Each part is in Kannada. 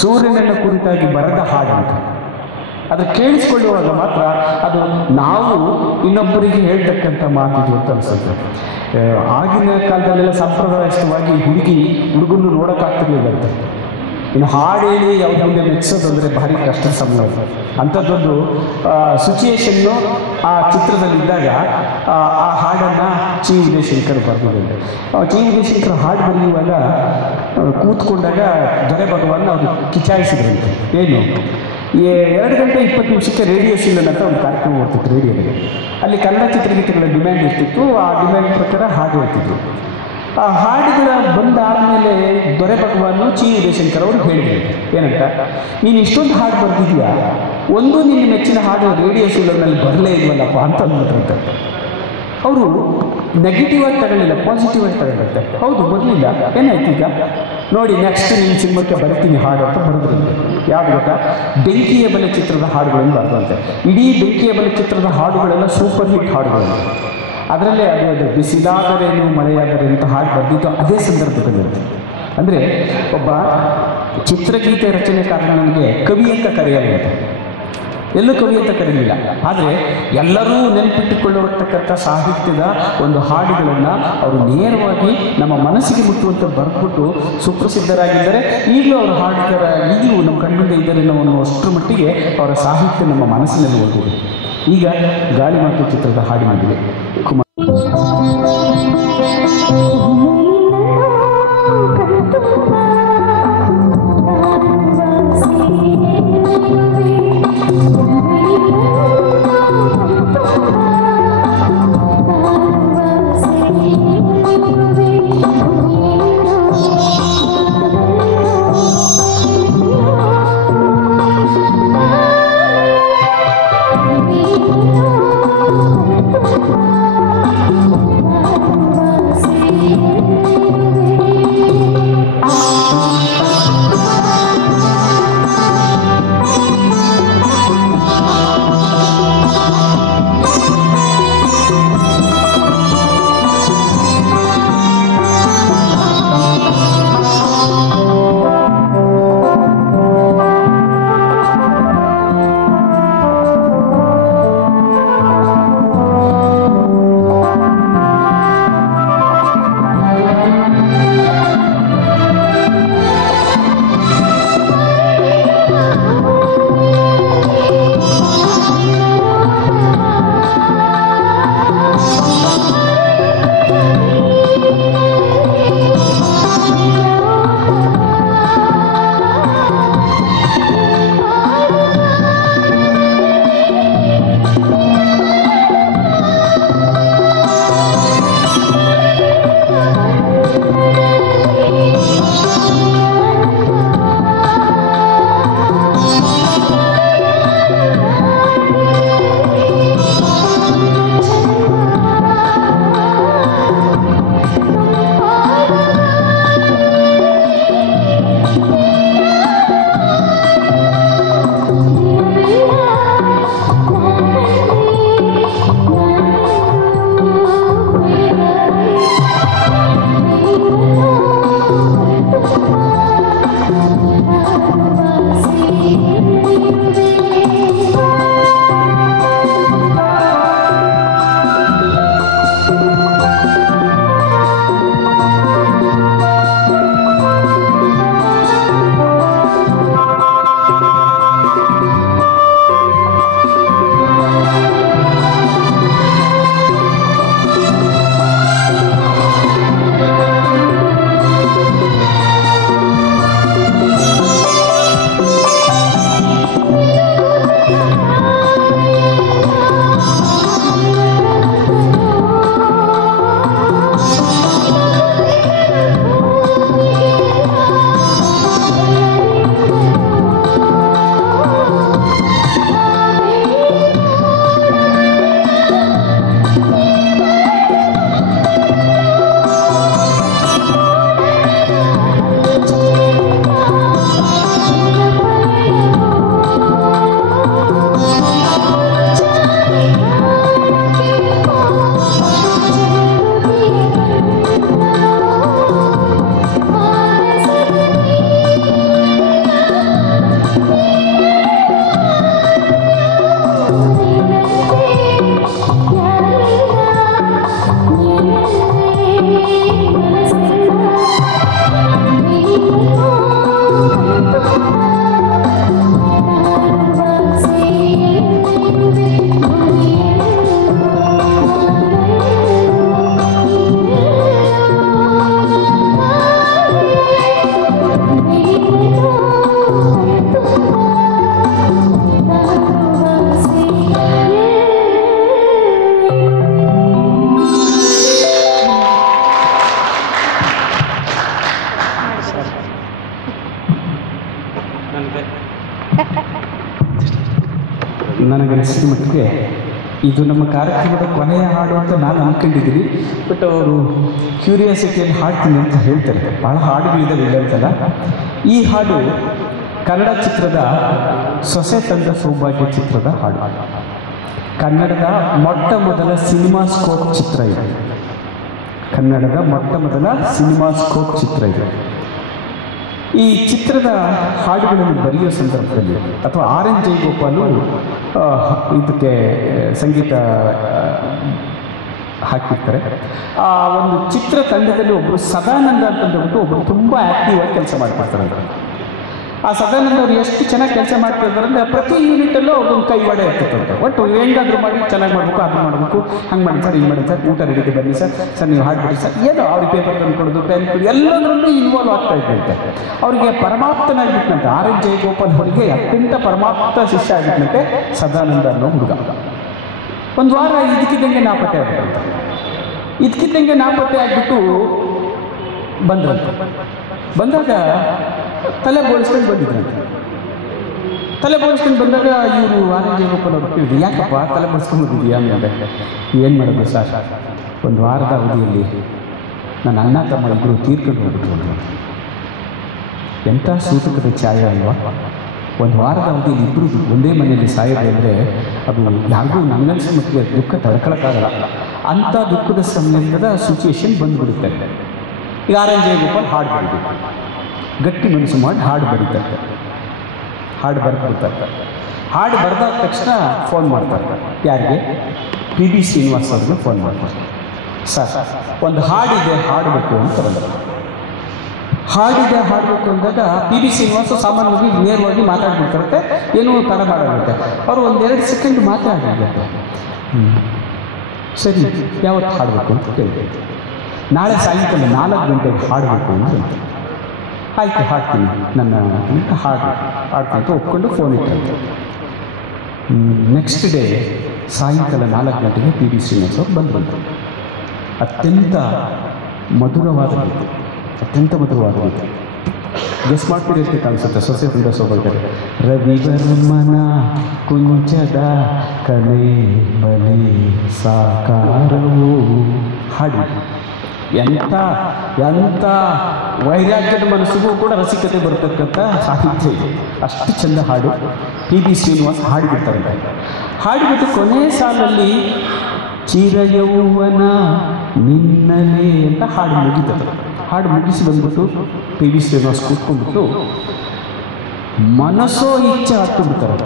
ಸೂರ್ಯನನ್ನು ಕುರಿತಾಗಿ ಬರೆದ ಹಾಡು ಅಂತ. ಅದು ಕೇಳಿಸ್ಕೊಳ್ಳುವಾಗ ಮಾತ್ರ ಅದು ನಾವು ಇನ್ನೊಬ್ಬರಿಗೆ ಹೇಳ್ತಕ್ಕಂಥ ಮಾತಿದು ಅಂತ ಅನಿಸುತ್ತೆ. ಆಗಿನ ಕಾಲದಲ್ಲೆಲ್ಲ ಸಂಪ್ರದಾಯಸ್ಥವಾಗಿ ಹುಡುಗನ್ನು ನೋಡೋಕ್ಕಾಗ್ತಿರ್ಲಿಲ್ಲಂತೆ. ಇನ್ನು ಹಾಡು ಹೇಳಿ ಅವ್ರ ಮುಂದೆ ಮೆಚ್ಚೋದಂದರೆ ಭಾರಿ ಕಷ್ಟ ಸಮಯ. ಅಂಥದ್ದೊಂದು ಸಿಚುಯೇಷನ್ನು ಆ ಚಿತ್ರದಲ್ಲಿದ್ದಾಗ ಆ ಹಾಡನ್ನು ಚಿ ವಿಜಯಶಂಕರ್ ಬರೆದಿದ್ದಾರೆ. ಚಿ ವಿಜಯಶಂಕರ್ ಹಾಡು ಬರೆಯುವಾಗ ಕೂತ್ಕೊಂಡಾಗ ದೊರೆ ಭಗವಾನ್ ಅವರು ಕಿಚಾಯಿಸಿದ್ರಂತೆ. ಏನು 2 ಗಂಟೆ 20 ನಿಮಿಷಕ್ಕೆ ರೇಡಿಯೋ ಸೀಲನ್ ಅಂತ ಒಂದು ಕಾರ್ಯಕ್ರಮ ಓಡ್ತಿತ್ತು ರೇಡಿಯೋದಲ್ಲಿ. ಅಲ್ಲಿ ಕನ್ನಡ ಚಿತ್ರಗೀತೆಗಳ ಡಿಮ್ಯಾಂಡ್ ಇರ್ತಿತ್ತು. ಆ ಡಿಮ್ಯಾಂಡ್ ಪ್ರಕಾರ ಹಾಡು ಹೇಳ್ತಿದ್ರು. ಆ ಹಾಡುಗಳ ಬಂದಾದಮೇಲೆ ದೊರೆ ಭಗವಾನ್ ಚಿ ವಿಜಯಶಂಕರ್ ಅವರು ಹೇಳಿದರು ಏನಂತ, ನೀನು ಇಷ್ಟೊಂದು ಹಾಡು ಬರೆದಿದ್ಯಾ, ಒಂದು ನಿನ್ನ ಮೆಚ್ಚಿನ ಹಾಡು ರೇಡಿಯೋ ಸೀಲನ್ನಲ್ಲಿ ಬರಲೇ ಇಲ್ವಲ್ಲಪ್ಪ ಅಂತ ಅಂದ್ಬಿಟ್ರಂತೆ. ಅವರು ನೆಗೆಟಿವ್ ಆಗಿ ತಗೊಳ್ಳಿಲ್ಲ, ಪಾಸಿಟಿವ್ ಆಗಿ ತಗೊಳ್ಳುತ್ತೆ. ಹೌದು ಬರಲಿಲ್ಲ, ಏನಾಯ್ತು ಈಗ ನೋಡಿ, ನೆಕ್ಸ್ಟ್ ನಿಮ್ಮ ಸಿನಿಮಾಕ್ಕೆ ಬರ್ತೀನಿ ಹಾಡು ಅಂತ ಬರೆದ್ರಂತೆ. ಯಾವುದು ಗೊತ್ತಾ, ಬೆಂಕಿಯ ಬಲೆ ಚಿತ್ರದ ಹಾಡುಗಳನ್ನು ಬರೆದಂತೆ. ಇಡೀ ಬೆಂಕಿಯ ಬಲೆ ಚಿತ್ರದ ಹಾಡುಗಳೆಲ್ಲ ಸೂಪರ್ ಹಿಟ್ ಹಾಡುಗಳು. ಅದರಲ್ಲೇ ಅದು ಬಿಸಿಲಾದರೇನು ಮಳೆಯಾದರೆ ಅಂತ ಹಾಡು ಬರೆದಿದ್ದು ಅದೇ ಸಂದರ್ಭದಲ್ಲಿ. ಅಂದರೆ ಒಬ್ಬ ಚಿತ್ರಗೀತೆ ರಚನೆಕಾರನಿಗೆ ಕವಿ ಅಂತ ಕರೆಯಲಾಗುತ್ತೆ. ಎಲ್ಲೂ ಕವಿ ಅಂತ ಕರೀಲಿಲ್ಲ. ಆದರೆ ಎಲ್ಲರೂ ನೆನಪಿಟ್ಟುಕೊಳ್ಳತಕ್ಕಂಥ ಸಾಹಿತ್ಯದ ಒಂದು ಹಾಡುಗಳನ್ನು ಅವರು ನೇರವಾಗಿ ನಮ್ಮ ಮನಸ್ಸಿಗೆ ಮುಟ್ಟುವಂತೆ ಬರೆದ್ಬಿಟ್ಟು ಸುಪ್ರಸಿದ್ಧರಾಗಿದ್ದರೆ. ಈಗಲೂ ಅವರು ಹಾಡುಗಾರ ಈಗಲೂ ನಮ್ಮ ಕಣ್ಣಿಂದ ಇದ್ದರೆ ನಾವು ಅಷ್ಟರ ಮಟ್ಟಿಗೆ ಅವರ ಸಾಹಿತ್ಯ ನಮ್ಮ ಮನಸ್ಸಿನಲ್ಲಿ ಓದಿದೆ. ಈಗ ಗಾಳಿ ಮಾತು ಚಿತ್ರದ ಹಾಡಿನಲ್ಲಿದೆ ಕುಮಾರ್. See ನನಗನ್ಸಿದ ಮಟ್ಟಿಗೆ ಇದು ನಮ್ಮ ಕಾರ್ಯಕ್ರಮದ ಕೊನೆಯ ಹಾಡು ಅಂತ ನಾನು ಅಂದ್ಕೊಂಡಿದ್ದೀನಿ. ಬಟ್ ಅವರು ಕ್ಯೂರಿಯಾಸಿಟಿಯಲ್ಲಿ ಹಾಡ್ತೀನಿ ಅಂತ ಹೇಳ್ತಾರೆ. ಭಾಳ ಹಾಡುಗಳಿದ್ದಾವೆ ಇಲ್ಲ ಅಂತಲ್ಲ. ಈ ಹಾಡು ಕನ್ನಡ ಚಿತ್ರದ ಸೊಸೆ ತಂದ ಸೌಭಾಗ್ಯ ಚಿತ್ರದ ಹಾಡು. ಕನ್ನಡದ ಮೊಟ್ಟ ಮೊದಲ ಸಿನಿಮಾಸ್ಕೋಪ್ ಚಿತ್ರ ಇದು. ಕನ್ನಡದ ಮೊಟ್ಟ ಮೊದಲ ಸಿನಿಮಾಸ್ಕೋಪ್ ಚಿತ್ರ ಇದು. ಈ ಚಿತ್ರದ ಹಾಡುಗಳನ್ನು ಬರೆಯೋ ಸಂದರ್ಭದಲ್ಲಿ ಅಥವಾ ಆರ್ ಎನ್ ಜಯಗೋಪಾಲು ಇದಕ್ಕೆ ಸಂಗೀತ ಹಾಕಿರ್ತಾರೆ. ಆ ಒಂದು ಚಿತ್ರ ತಂಡದಲ್ಲಿ ಒಬ್ಬರು ಸದಾನಂದ ಅಂತಂದ್ಬಿಟ್ಟು ಒಬ್ಬರು ತುಂಬ ಆ್ಯಕ್ಟಿವ್ ಆಗಿ ಕೆಲಸ ಮಾಡ್ತಿರ್ತಾರೆ. ಆ ಸದಾನಂದ ಅವರು ಎಷ್ಟು ಚೆನ್ನಾಗಿ ಕೆಲಸ ಮಾಡ್ತಿರ್ತಾರೆ ಅಂದರೆ ಪ್ರತಿ ಯೂನಿಟಲ್ಲೂ ಅವ್ರೊಂದು ಕೈವಾಡ ಇರ್ತಿರ್ತಾರೆ. ಒಟ್ಟು ಹೆಂಗಾದ್ರೂ ಮಾಡಿ ಚೆನ್ನಾಗಿ ಮಾಡಬೇಕು, ಅದು ಮಾಡಬೇಕು, ಹಂಗೆ ಮಾಡಿ ಸರ್, ಹಿಂಗೆ ಮಾಡಿ ಸರ್, ಊಟ ರೆಡಿಗೆ ಬನ್ನಿ ಸರ್, ಸರ್ ನೀವು ಹಾಡ್ಬಿಡಿ ಸರ್, ಏನೋ ಅವ್ರಿಗೆ ಪೇಪರ್ ತಂದು ಕೊಡೋದು, ಪೆನ್ ಕೊಡಿ, ಎಲ್ಲದರಲ್ಲೂ ಇನ್ವಾಲ್ವ್ ಆಗ್ತಾ ಇದ್ದಂತೆ. ಅವರಿಗೆ ಪರಮಾಪ್ತನಾಗಿತ್ತಂತೆ. ಆರ್ ಎನ್ ಜಯಗೋಪಾಲ್ ಅವರಿಗೆ ಅತ್ಯಂತ ಪರಮಾಪ್ತ ಶಿಷ್ಯ ಆಗಿತ್ತಂತೆ ಸದಾನಂದ ಅನ್ನೋ ಹುಡುಗ. ಒಂದು ವಾರ ಇದಕ್ಕಿದ್ದಂಗೆ ನಾಪತ್ತೆ ಆಗ್ಬಿಟ್ಟಂತೆ. ಇದಕ್ಕಿದ್ದಂಗೆ ನಾಪತ್ತೆ ಆಗಿಬಿಟ್ಟು ಬಂದಾಗ ತಲೆ ಬೋಳಿಸ್ಕೊಂಡು ಬಂದಿದ್ರಂತೆ. ತಲೆ ಬೋಳಿಸ್ಕೊಂಡು ಬಂದಾಗ ಇವರು ಆರ್ ಎನ್ ಜಯಗೋಪಾಲ್ ಅವರು ಕೇಳಿದ್ರು, ಯಾಕಪ್ಪ ತಲೆ ಬೋಳಿಸ್ಕೊಂಡು ಬಂದಿದ್ಯಾ ಅಂದರೆ, ಏನು ಮಾಡೋದು ಸರ್, ಒಂದು ವಾರದ ಅವಧಿಯಲ್ಲಿ ನನ್ನ ಅಣ್ಣ ತಮ್ಮ ಇಬ್ಬರು ತೀರ್ಕೊಂಡು ಹೋಗ್ಬಿಟ್ರು. ಎಂಥ ಸೂತಕದ ಛಾಯೆ ಅಲ್ವಾ. ಒಂದು ವಾರದ ಅವಧಿಯಲ್ಲಿ ಇಬ್ಬರು ಒಂದೇ ಮನೆಯಲ್ಲಿ ಸಾಯೋದು ಅಂದರೆ ಅದು ಯಾರಿಗೂ ನನಗನ್ಸಿದ ಮಟ್ಟಿಗೆ ದುಃಖ ತಡ್ಕೊಳಕ್ಕಾಗಲ್ಲ. ಅಂಥ ದುಃಖದ ಸಂಬಂಧದ ಸಿಚುವೇಶನ್ ಬಂದುಬಿಡುತ್ತೆ. ಈಗ ಆರ್ ಎನ್ ಜಯಗೋಪಾಲ್ ಹಾಡು ಬರೀಬೇಕು, ಗಟ್ಟಿ ಮನಸ್ಸು ಮಾಡಿ ಹಾಡು ಬರೀತಾರೆ. ಹಾಡು ಬರ್ಕೊಳ್ತಾರೆ. ಹಾಡು ಬರೆದಾದ ತಕ್ಷಣ ಫೋನ್ ಮಾಡ್ತಾರೆ. ಯಾರಿಗೆ? ಪಿ ಬಿ ಶ್ರೀನಿವಾಸ್ ಅವ್ರಿಗೆ ಫೋನ್ ಮಾಡ್ತಾರೆ. ಸರ್, ಒಂದು ಹಾಡಿದೆ, ಹಾಡಬೇಕು ಅಂತ ಬಂದರು. ಹಾಡಿದೆ, ಹಾಡಬೇಕು ಅಂದಾಗ ಪಿ ಬಿ ಶ್ರೀನಿವಾಸ ಸಾಮಾನ್ಯವಾಗಿ ನೇರವಾಗಿ ಮಾತಾಡ್ಬಿಡ್ತಾರಂತೆ. ಏನೂ ತಡ ಮಾಡಾಗುತ್ತೆ. ಅವರು ಒಂದೆರಡು ಸೆಕೆಂಡ್ ಮಾತಾಡಿರುತ್ತೆ. ಸರಿ, ಯಾವತ್ತು ಹಾಡಬೇಕು ಅಂತ ಕೇಳಿದೆ. ನಾಳೆ ಸಾಯಂಕಾಲ 4 ಗಂಟೆಗೆ ಹಾಡಬೇಕು ಅಂತ. ಆಯಿತು, ಹಾಡ್ತೀನಿ ನನ್ನ ಅಂತ ಹಾಡ್ಕೊಂತ ಒಪ್ಕೊಂಡು ಫೋನ್ ಇಟ್ಟಂತೆ. ನೆಕ್ಸ್ಟ್ ಡೇ ಸಾಯಂಕಾಲ 4 ಗಂಟೆಗೆ ಪಿ ಬಿ ಶ್ರೀನಿವಾಸ್ ಅವರು ಬಂದರು. ಅತ್ಯಂತ ಮಧುರವಾದ ಗೀತೆ, ಅತ್ಯಂತ ಮಧುರವಾದ ಗೀತೆ. ಗೆಸ್ ಮಾಡ್ತಿರ್ತೀವಿ ಕಾಣಿಸುತ್ತೆ. ಸೊಸೆ ತಂದ ಸೌಭಾಗ್ಯ. ರವಿವರ್ಮನ ಕುಂಚದ ಕಲೆ ಬಲೆ ಸಾಕಾರವು ಹಾಡು. ಎಂಥ ವೈರಾಗ್ಯದ ಮನಸ್ಸಿಗೂ ಕೂಡ ರಸಿಕತೆ ಬರತಕ್ಕಂಥ ಸಾಹಿತ್ಯ ಇದೆ. ಅಷ್ಟು ಚೆಂದ ಹಾಡು. ಪಿ ಬಿ ಶ್ರೀನಿವಾಸ್ ಹಾಡಿಬಿಡ್ತಾರೆ. ಹಾಡಿಬಿಟ್ಟು ಕೊನೆ ಸಾಲಲ್ಲಿ ಚಿರಯೌವನ ನಿನ್ನಲೇ ಅಂತ ಹಾಡು ಮುಗಿತದೆ. ಹಾಡು ಮುಗಿಸಿ ಬಂದ್ಬಿಟ್ಟು ಪಿ ಬಿ ಶ್ರೀನಿವಾಸ್ ಕೂತ್ಕೊಂಡ್ಬಿಟ್ಟು ಮನಸ್ಸೋ ಇಚ್ಛೆ ಹಾಕ್ಕೊಂಡ್ಬಿಡ್ತಾರೆ.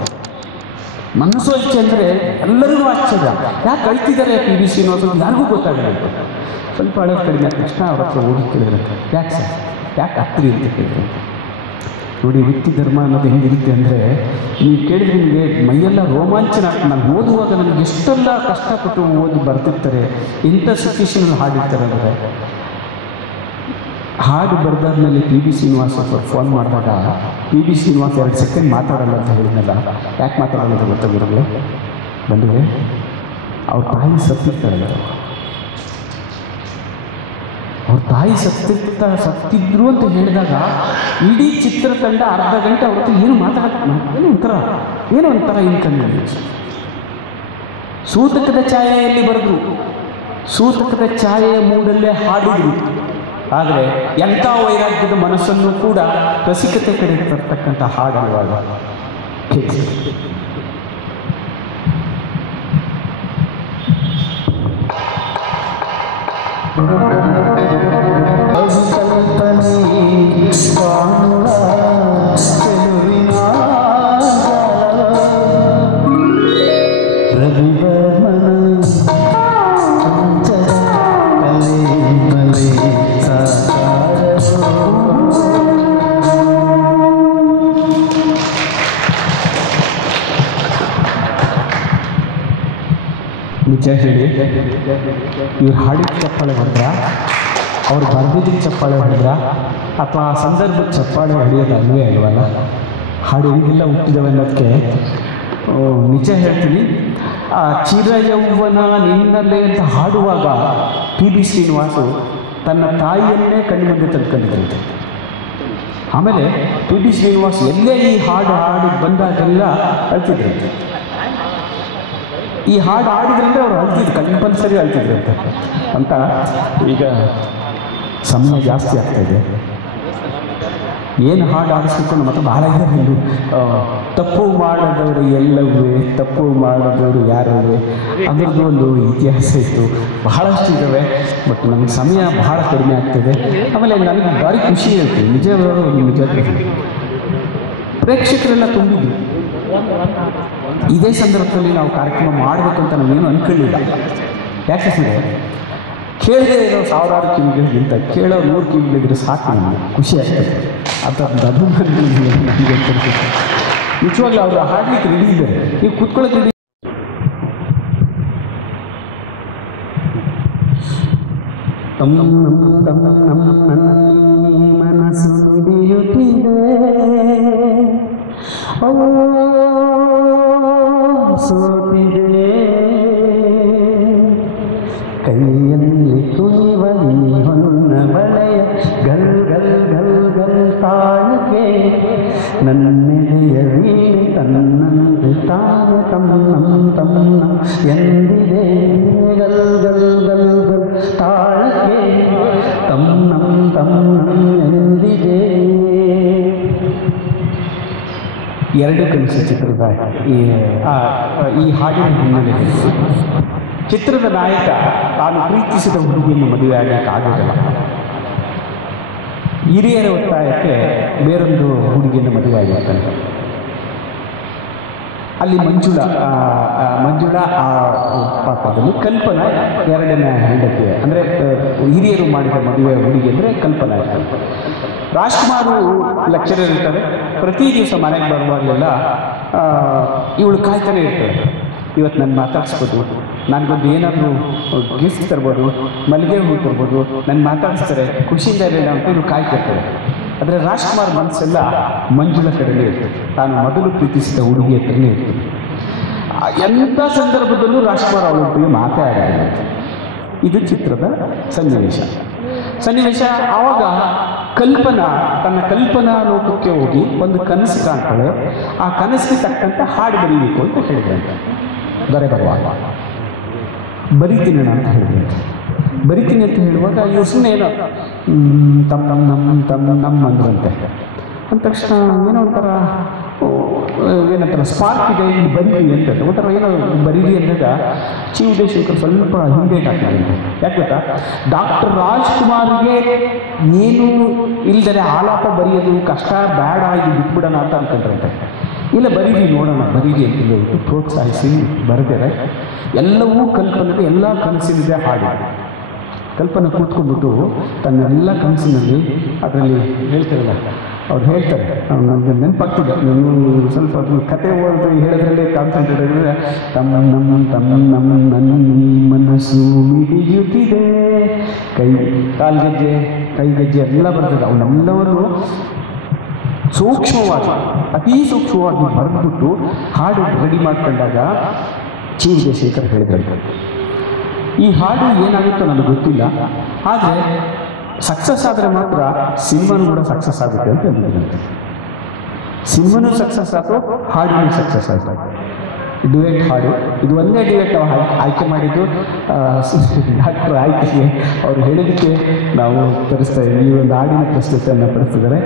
ಮನಸ್ಸೋ ಇಚ್ಛೆ ಅಂದರೆ ಎಲ್ಲರಿಗೂ ಆಶ್ಚರ್ಯ. ಯಾಕೆ ಕಳ್ತಿದ್ದಾರೆ ಪಿ ಬಿ ಶ್ರೀನಿವಾಸ್ ಅಂತ ಯಾರಿಗೂ ಗೊತ್ತಾಗಬೇಕು. ಸ್ವಲ್ಪ ಹಳೋದು ಕಡಿಮೆ ಆದ ತಕ್ಷಣ ಅವ್ರ ಹತ್ರ ಓದಿ ಕೇಳಿದ್ರಂತೆ, ಯಾಕೆ ಸರ್, ಯಾಕೆ ಆಗ್ತೀರಿ ಅಂತ ಕೇಳಿದ್ರಂತೆ. ನೋಡಿ, ವೃತ್ತಿ ಧರ್ಮ ಅನ್ನೋದು ಹೆಂಗಿರುತ್ತೆ ಅಂದರೆ, ನೀವು ಕೇಳಿದ್ರೆ ನಿಮಗೆ ಮೈಯೆಲ್ಲ ರೋಮಾಂಚನ ಆಗ್ತದೆ. ನಾನು ಓದುವಾಗ ನನಗೆ ಎಷ್ಟೆಲ್ಲ ಕಷ್ಟಪಟ್ಟು ಓದಿ ಬರ್ತಿರ್ತಾರೆ, ಇಂಥ ಸಿಚುವೇಷನಲ್ಲಿ ಹಾಡಿರ್ತಾರೆ. ಅಂದರೆ ಹಾಡು ಬರೆದಾದ್ಮೇಲೆ ಪಿ ಬಿ ಶ್ರೀನಿವಾಸ್ ಅವರು ಫೋನ್ ಮಾಡಿದಾಗ ಪಿ ಬಿ ಶ್ರೀನಿವಾಸ್ 2 ಸೆಕೆಂಡ್ ಮಾತಾಡಲ್ಲ ಅಂತ ಹೇಳಿದ್ನಲ್ಲ. ಯಾಕೆ ಮಾತಾಡಲ್ಲ ಅಂತ ಗೊತ್ತಾಗಿರಲಿ ಬಂದರೆ ಅವ್ರ ತಾಯಿ ಸತ್ತಿರ್ತಾರಲ್ಲ. ಅವ್ರ ತಾಯಿ ಸತ್ತಿದ್ರು ಅಂತ ಹೇಳಿದಾಗ ಇಡೀ ಚಿತ್ರತಂಡ ಅರ್ಧ ಗಂಟೆ ಅವ್ರ ಹತ್ರ ಏನು ಏನೋ ಒಂಥರ ಇನ್ಕನ್ವೀನಿಯನ್ಸ್. ಸೂತಕದ ಛಾಯೆಯಲ್ಲಿ ಬರೆದ್ರು, ಸೂತಕದ ಛಾಯೆಯ ಮೂಡಲ್ಲೇ ಹಾಡಿದ್ರು. ಆದರೆ ಎಂಥ ವೈರಾಗ್ಯದ ಮನಸ್ಸನ್ನು ಕೂಡ ರಸಿಕತೆ ಕಡೆ ತರ್ತಕ್ಕಂಥ ಹಾಡುವಾಗ ನಿಜ ಹೇಳಿ, ಇವ್ರು ಹಾಡಿದ ಚಪ್ಪಾಳೆ ಹೊಡೆದ್ರ, ಅವ್ರು ಬರೆದಿದ್ದ ಚಪ್ಪಾಳೆ ಹೊಡೆದ್ರ, ಅಥವಾ ಆ ಸಂದರ್ಭದ ಚಪ್ಪಾಳೆ ಹೊಡೆಯೋದು ಅಲ್ವೇ ಅಲ್ವಲ್ಲ. ಹಾಡು ಹಿಂಗೆಲ್ಲ ಹುಟ್ಟಿದವೆ ಅನ್ನೋದಕ್ಕೆ ನಿಜ ಹೇಳ್ತೀನಿ. ಆ ಚಿರಯೌವನ ನಿನ್ನಲ್ಲೇ ಅಂತ ಹಾಡುವಾಗ ಪಿ ಬಿ ಶ್ರೀನಿವಾಸು ತನ್ನ ತಾಯಿಯನ್ನೇ ಕಣ್ಣು ಮುಂದೆ ತಂದ್ಕೊಂಡಿದ್ರಂತೆ. ಆಮೇಲೆ ಪಿ ಬಿ ಶ್ರೀನಿವಾಸ್ ಎಲ್ಲೇ ಈ ಹಾಡು ಬಂದಾಗೆಲ್ಲ ಅಳ್ತಿದ್ರಂತೆ. ಈ ಹಾಡು ಆಡಿದ್ರಂದ್ರೆ ಅವ್ರು ಅಳ್ತಿದ್ರು, ಕಂಪಲ್ಸರಿ ಅಳ್ತಿದ್ರು ಅಂತ. ಈಗ ಸಮಯ ಜಾಸ್ತಿ ಆಗ್ತಾ ಇದೆ. ಏನು ಹಾಡು ಆಡಿಸ್ಬೇಕು ನಮ್ಮ ಹತ್ರ ಭಾಳ ಇದೆ. ಒಂದು ತಪ್ಪು ಮಾಡದವರು ಎಲ್ಲವೇ, ತಪ್ಪು ಮಾಡದವರು ಯಾರವೇ, ಅದರದ್ದು ಒಂದು ಇತಿಹಾಸ ಇತ್ತು, ಬಹಳಷ್ಟು ಇದ್ದಾವೆ. ಬಟ್ ನಮಗೆ ಸಮಯ ಬಹಳ ಕಡಿಮೆ ಆಗ್ತದೆ. ಆಮೇಲೆ ನನಗೆ ಭಾರಿ ಖುಷಿ ಹೇಳ್ತೀವಿ, ನಿಜ ಪ್ರೇಕ್ಷಕರೆಲ್ಲ ತುಂಬಿದ್ರು. ಇದೇ ಸಂದರ್ಭದಲ್ಲಿ ನಾವು ಕಾರ್ಯಕ್ರಮ ಮಾಡಬೇಕು ಅಂತ ನಾವೇನು ಅಂದ್ಕೊಳ್ಳಿಲ್ಲ. ಯಾಕೆಂದರೆ ಕೇಳದೇ ಇರೋ ಸಾವಿರಾರು ಕಿವಿಗಳಿಗಿಂತ ಕೇಳೋ 100 ಕಿವಿಗಳಿದ್ರೆ ಸಾಕು, ನಮಗೆ ಖುಷಿ ಆಗ್ತದೆ. ಅದು ನಮಗೆ ನಿಜವಾಗ್ಲೂ ಅವರು ಹಾಡಲಿಕ್ಕೆ ರೆಡಿ ಇದ್ದಾರೆ, ನೀವು ಕೂತ್ಕೊಳ್ಳೋಕೆ ರೆಡಿ. ಮನಸ್ಸು ನುಡಿಯುತ್ತಿದೆ, ಸೋತಿದೆ ಕೈಯಲ್ಲಿ ಕುಣಿವ ಹೊನ್ನ ಬಳೆಯ ಗಲ್ ಗಲ್ ಗಲ್ ಗಲ್ ತಾಳಿಗೆ, ನನ್ನೆದೆಯ ವೀಣೆ ತನ್ನಂದು ತಾನೆ ತಮ್ಮಂ ತಮ್ಮ ಎಂದಿದೆ, ಗಲ್ ಗಲ್ ಗಲ್ ಗಲ್ ತಾಳಿಗೆ ತಮ್ಮಂ ತಮ್ಮಂ ಎಂದಿದೆ. ಎರಡು ಕನಸು ಚಿತ್ರದ ಈ ಹಾಡಿನ ಹಿನ್ನೆಲೆ. ಚಿತ್ರದ ನಾಯಕ ತಾನು ಪ್ರೀತಿಸಿದ ಹುಡುಗಿಯನ್ನು ಮದುವೆ ಆಗಲಿಕ್ಕಾಗೋದಿಲ್ಲ. ಹಿರಿಯರ ಒತ್ತಾಯಕ್ಕೆ ಬೇರೊಂದು ಹುಡುಗಿಯನ್ನು ಮದುವೆ ಆಗಿರ್ತಾನೆ. ಅಲ್ಲಿ ಮಂಜುಳಾ ಆ ಪಾತ್ರದಲ್ಲಿ ಕಲ್ಪನಾ ಎರಡನೇ ಹೆಂಡತಿ, ಅಂದರೆ ಹಿರಿಯರು ಮಾಡಿದ ಮದುವೆ ಹುಡುಗಿ ಅಂದರೆ ಕಲ್ಪನಾ. ರಾಜ್ಕುಮಾರು ಲೆಕ್ಚರರ್ ಇರ್ತಾರೆ. ಪ್ರತಿ ದಿವಸ ಮನೆಗೆ ಬರುವಾಗಲೆಲ್ಲ ಇವಳು ಕಾಯ್ತಾನೆ ಇರ್ತಾಳೆ, ಇವತ್ತು ನಾನು ಮಾತಾಡಿಸ್ಬೋದು, ನನಗೊಂದು ಏನಾದರೂ ಗಿಫ್ಟ್ ತರ್ಬೋದು, ಮಲ್ಲಿಗೆ ಹೂ ತರ್ಬೋದು, ನಾನು ಮಾತಾಡಿಸ್ತಾರೆ, ಖುಷಿಯಿಂದ ಇರಲಿಲ್ಲ ಅಂತ ಇವಳು ಕಾಯ್ತಿರ್ತಾರೆ. ಆದರೆ ರಾಜ್ಕುಮಾರ್ ಮನಸ್ಸೆಲ್ಲ ಮಂಜುಳ ಕಡೆಯೇ ಇರ್ತದೆ, ತಾನು ಮೊದಲು ಪ್ರೀತಿಸಿದ ಹುಡುಗಿ ಹತ್ರನೇ ಇರ್ತದೆ. ಎಂಥ ಸಂದರ್ಭದಲ್ಲೂ ರಾಜ್ಕುಮಾರ್ ಅವಳೊಟ್ಟಿಗೆ ಮಾತಾಡೋದಿಲ್ಲ. ಇದು ಚಿತ್ರದ ಸನ್ನಿವೇಶ. ಆವಾಗ ಕಲ್ಪನಾ ತನ್ನ ಕಲ್ಪನಾ ಲೋಕಕ್ಕೆ ಹೋಗಿ ಒಂದು ಕನಸು ಕಾಣ್ತಾಳೆ. ಆ ಕನಸಿಗೆ ತಕ್ಕಂಥ ಹಾಡು ಬರೀಬೇಕು ಅಂತ ಹೇಳಿದ್ರಂತೆ. ಬರುವಾಗ ಬರಿತೀನಿ ಅಂತ ಹೇಳಿದ್ರಂತೆ. ಬರಿತೀನಿ ಅಂತ ಹೇಳುವಾಗ ಇವ್ರು ಸುಮ್ಮನೆ ಏನೋ ನಮ್ಮ ಅಂದ್ರಂತೆ. ಅಂದ ತಕ್ಷಣ ಏನೋ ಏನಂತಾರೆ ಸ್ಪಾರ್ಕ್ ಇದೆ, ಇಲ್ಲಿ ಬರೀರಿ ಅಂತ ಒಂಥರ ಏನೋ ಬರೀರಿ ಅಂದಾಗ ಚಿ ಉದಯಶೇಖರ್ ಸ್ವಲ್ಪ ಹಿಂದೆ ಹಾಕಿದಂತೆ. ಯಾಕೆ ಗೊತ್ತಾ, ಡಾಕ್ಟರ್ ರಾಜ್ಕುಮಾರ್ಗೆ ಏನು ಇಲ್ಲದೆ ಆಲಾಪ ಬರೆಯೋದು ಕಷ್ಟ, ಬೇಡ ಇದು ಬಿಟ್ಬಿಡೋಣ ಅಂತ ಅನ್ಕೊಂಡ್ರಂತೆ. ಇಲ್ಲ ಬರೀರಿ ನೋಡೋಣ, ಬರೀರಿ ಅಂತ ಹೇಳ್ಬಿಟ್ಟು ಪ್ರೋತ್ಸಾಹಿಸಿ ಬರೆದರೆ ಎಲ್ಲವೂ ಕಲ್ಪನೆಗೆ ಎಲ್ಲ ಕನಸಿನಿದೆ ಹಾಡು. ಕಲ್ಪನೆ ಕೂತ್ಕೊಂಡ್ಬಿಟ್ಟು ತನ್ನೆಲ್ಲ ಕನಸಿನಲ್ಲಿ ಅದರಲ್ಲಿ ಹೇಳ್ತಾರಲ್ಲ, ಅವ್ರು ಹೇಳ್ತಾರೆ, ನನಗೆ ನೆನಪಾಗ್ತಿದ್ದೆ, ನಾನು ಸ್ವಲ್ಪ ಕತೆ ಓದಿ ಹೇಳೋದ್ರಲ್ಲೇ ಕಾನ್ಸಂಟ್ರೇಟ್ ಆಗಿದ್ರೆ, ನಮ್ಮ ಮನಸ್ಸು ಮಿಡಿಯುತ್ತಿದೆ, ಕೈಗೆಜ್ಜೆ ಎಲ್ಲ ಬರ್ತದೆ. ಅವನ್ನೆಲ್ಲವರು ಸೂಕ್ಷ್ಮವಾಗಿ, ಅತೀ ಸೂಕ್ಷ್ಮವಾಗಿ ಬರೆದ್ಬಿಟ್ಟು ಹಾಡು ರೆಡಿ ಮಾಡ್ಕೊಂಡಾಗ ಚಿ ವಿಜಯಶೇಖರ್ ಹೇಳಿದ್ರು, ಈ ಹಾಡು ಏನಾಗುತ್ತೋ ನನಗೆ ಗೊತ್ತಿಲ್ಲ, ಆದರೆ ಸಕ್ಸಸ್ ಆದರೆ ಮಾತ್ರ ಸಿನಿಮಾನು ಕೂಡ ಸಕ್ಸಸ್ ಆಗುತ್ತೆ ಅಂತ ಹೇಳಿದ್ರಂತೆ. ಸಿನಿಮಾನು ಸಕ್ಸಸ್ ಆಯಿತು, ಹಾಡಿನೂ ಸಕ್ಸಸ್ ಆಯಿತು. ಡ್ಯುಯೆಟ್ ಹಾಡು, ಇದು ಒಂದೇ ಡ್ಯುಯೆಟ್ ನಾವು ಆಯ್ಕೆ ಮಾಡಿದ್ದು ಡಾಕ್ಟರ್ ಆಯ್ಕೆಗೆ ಅವರು ಹೇಳಿದ್ದಕ್ಕೆ ನಾವು ತರಿಸ್ತಾ ಇದ್ದೀವಿ. ಈ ಒಂದು ಹಾಡಿನ ಪ್ರಸ್ತುತಿಯನ್ನು ಪಡಿಸಿದ್ದಾರೆ.